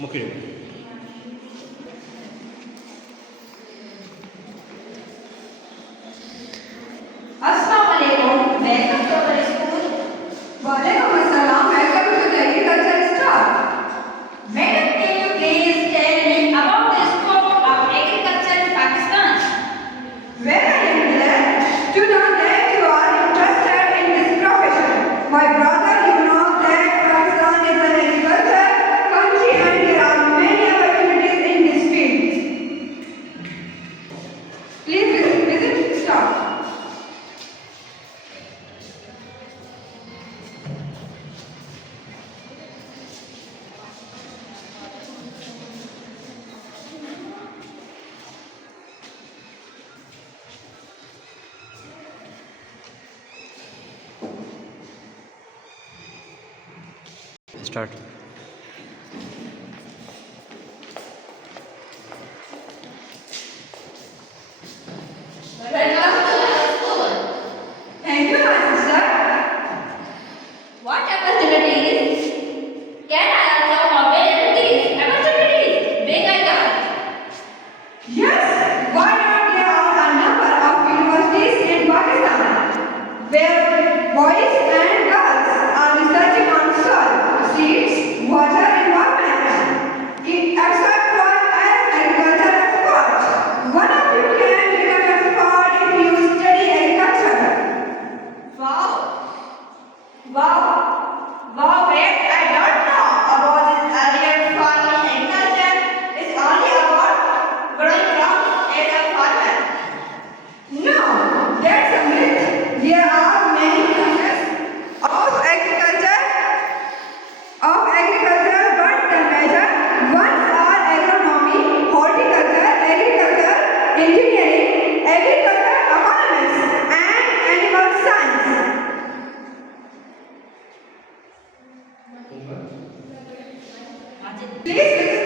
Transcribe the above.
मुखिया Assalamualaikum. Welcome to our school. Walaikum assalam. Welcome to the agriculture staff. Madam, can you please tell me about the scope of agriculture in Pakistan? Very glad to know that you are interested in this profession. My brother, you know that Pakistan is an agriculture country and there are many opportunities in this field. Please visit staff. Start Thank you, my sister. What opportunities? Can I also avail these opportunities? Big I got. Yes, why not? There are a number of universities in Pakistan where boys and girls are researching on soil, seeds, water, environment, except for as agriculture experts. One of you can become expert if you study agriculture. Wow! Wow, great! I don't know about this earlier farming agriculture. It's only about growing crops as a farmer. No, that's a myth. There are many branches of agriculture, but the major ones are agronomy, horticulture, agriculture, engineering, agriculture economics, and animal science. Please